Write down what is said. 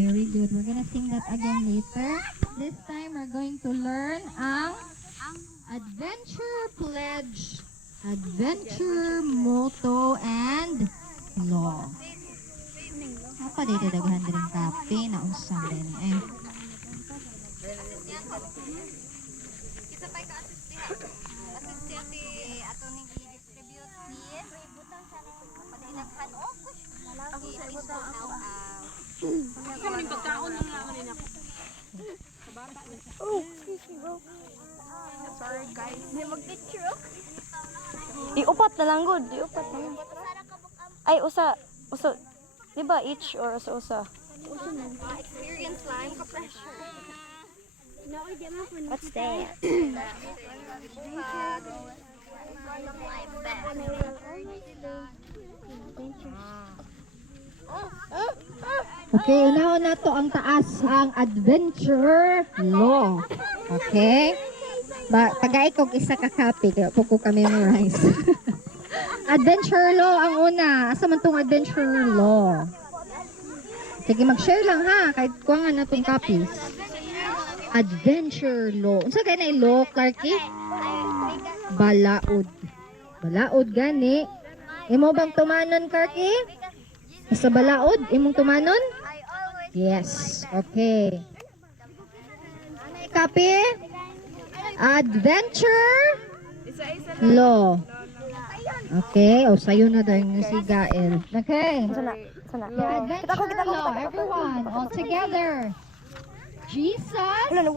Very good. We're gonna sing that again later. This time, we're going to learn ang Adventure Pledge, Adventure Motto, and Law. Apa dito daghan din kape na unsang din eh. Kita pa ka assistente ato ning i-distribute ni butang sa padinaghan o ako sa butang Kasi maning pagkaon lang naman din ako. Oh, excuse me bro. Sorry guys. May mag-picture. Iupat na lang good, iupat na lang. Ay usa. Di ba each or usa? Experience lang ka pressure. What's that? Okay, una-una to ang taas, ang Adventure Law. Okay? Pagay kog isa ka copy, kaya po ko ka-memorize. Adventure Law ang una. Asa man tong Adventure Law? Sige, mag-share lang ha, kahit kuwangan na tong copies. Adventure Law. Unsa kay na law, Clarky? Balaod. Balaod gani. Imo bang tumanon, Clarky? Sa balaod, imong tumanon? Yes. Okay. Copy? Adventure Law. Okay. O, sayo na daw yung si Gael. Okay. Sana. Yeah, Adventure Law. Everyone, all together. Jesus. Wala na